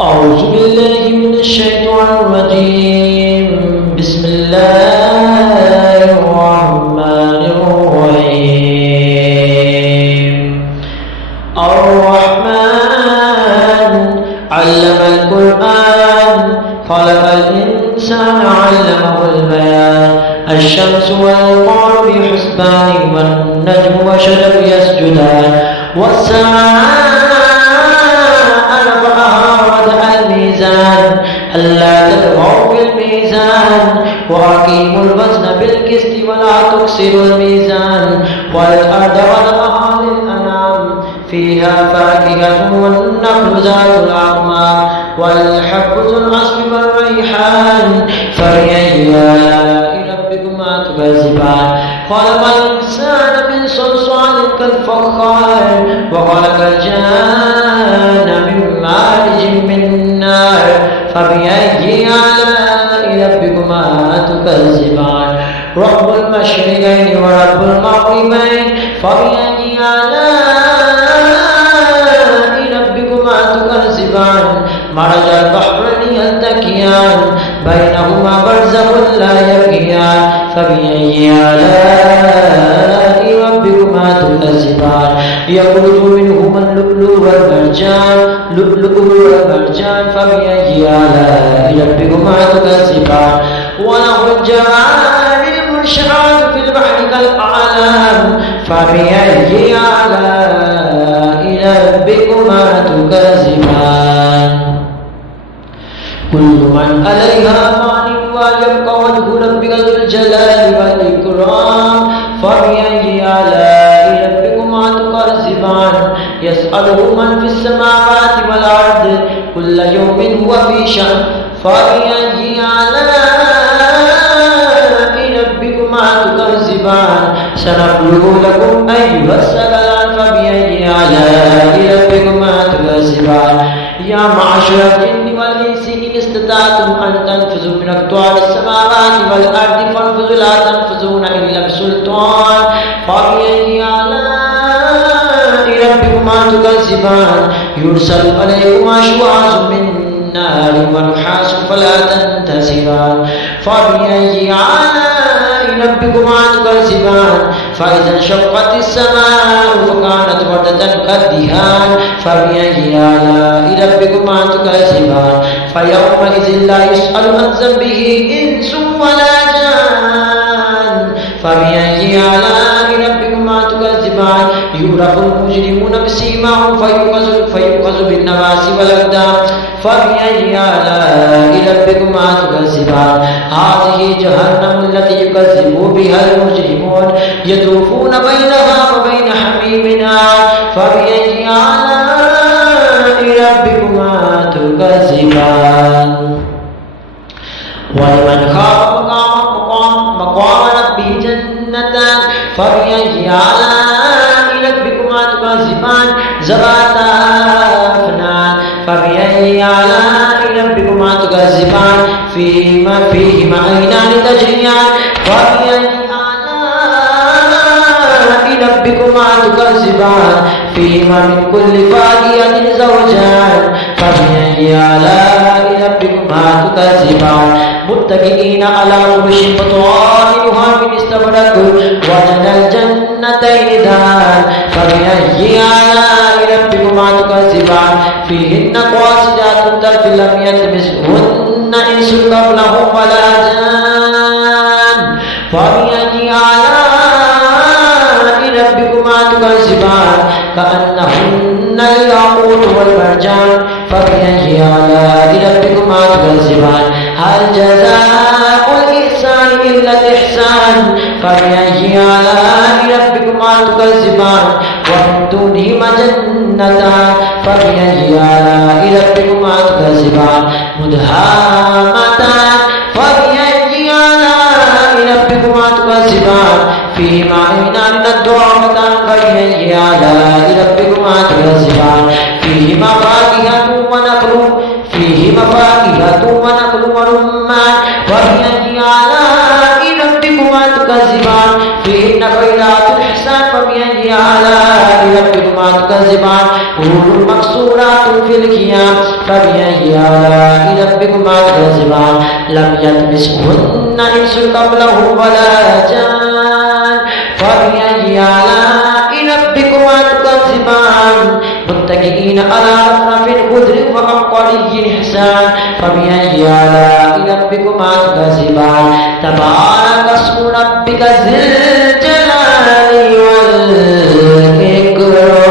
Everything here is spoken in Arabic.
أعوذ بالله من الشيطان الرجيم. بسم الله الرحمن الرحيم. الرحمن علم القرآن خلق الإنسان علمه البيان. الشمس والقمر بحسبان والنجم والشجر يسجدان والسماء ألا تطغوا في الميزان وأقيموا الوزن بالقسط ولا تخسروا الميزان والأرض وضعها للأنام فيها فاكهة والنخل ذات الأكمام والحب ذو العصف والريحان فبأي آلاء ربكما تكذبان. خلق الإنسان من صلصال كالفخار وخلق الجان من مارج من نار فبأي آلاء ربكما تكذبان. رب المشرقين ورب المغربين فبأي آلاء ربكما تكذبان. مرج البحرين يلتقيان بينهما برزخ لا يبغيان فبأي آلاء ربكما تكذبان. يخرج منهما اللؤلؤ والمرجان لؤلؤ والمرجان فبأي آلاء ربكما تكذبان. وله الجوار المنشآت في البحر كالأعلام فبأي آلاء ربكما تكذبان. كل من عليها فان ويبقى وجه ربك ذو الجلال والإكرام فبأي آلاء ربكما تكذبان. يسأله من في السماوات والأرض كل يوم هو في شأن فبأي آلاء ربكما تكذبان. سنفرغ لكم أيها الثقلان فبأي آلاء ربكما تكذبان. يا معشر الجن والإنس إن استطعتم أن تنفذوا من أقطار السماوات والأرض فانفذوا لا تنفذون إلا بسلطان فبأي آلاء ربكما تكذبان. يرسل عليكما شواظ من نار ونحاس فلا تنتصران فبأي آلاء ربكما تكذبان. فإذا انشقت السماء فكانت وردة كالدهان فبأي آلاء ربكما تكذبان. فيومئذ لا يسأل عن ذنبه إنس ولا جان فبأي آلاء ربكما تكذبان. يعرف المجرمون بسيماهم فيؤخذ بالنواصي والأقدام فبأي آلاء ربكما تكذبان. هذه جهنم التي يكذب بها المجرمون يطوفون بينها وبين حميم نار فبأي آلاء ربكما تكذبان. ولمن خاف مقام ربه جنتان فبأي آلاء ربكما تكذبان. ذواتا أفنان فبأي آلاء ربكما تكذبان. فيهما عينان تجريان فبأي آلاء ربكما تكذبان. فيهما من كل فاكهة زوجان فبأي آلاء ربكما تكذبان. متكئين على فرش بطائنها من استبرق وجنى الجنتين دان فبأي آلاء ربكما تكذبان. فيهن قاصدات الطرف لم يطمثهن إنس قبلهم ولا جان فبأي آلاء ربكما تكذبان. كأنهن الياقوت والمرجان فبأي آلاء ربكما تكذبان. هل جزاء الإحسان إلا الإحسان فبأي آلاء ربكما تكذبان. ومن دونهما جنتان فبأي آلاء ربكما تكذبان. مدهامتان فبأي آلاء ربكما تكذبان. فيهما عينان نضاختان فبأي آلاء ربكما تكذبان. فيهما فاكهة ونخل ورمان فبأي آلاء ربكما تكذبان. فيهن خيرات الحسان فبأي آلاء ربكما تكذبان. حور مقصورات मक़सूरातुन फ़िल ख़ियाम फ़बिअय्यि आलाइ रब्बिकुमा तुकज़्ज़िबान लम यत्मिसहुन्ना इंसुन क़ब्लहुम वला जान फ़बिअय्यि आलाइ रब्बिकुमा तुकज़्ज़िबान मुत्तकिईन अला रफ़रफ़िन ख़ुद्रिन व अब्क़रिय्यिन हिसान फ़बिअय्यि आलाइ रब्बिकुमा तुकज़्ज़िबान तबारक अस्मु रब्बिका ज़िल जलालि वल इकराम।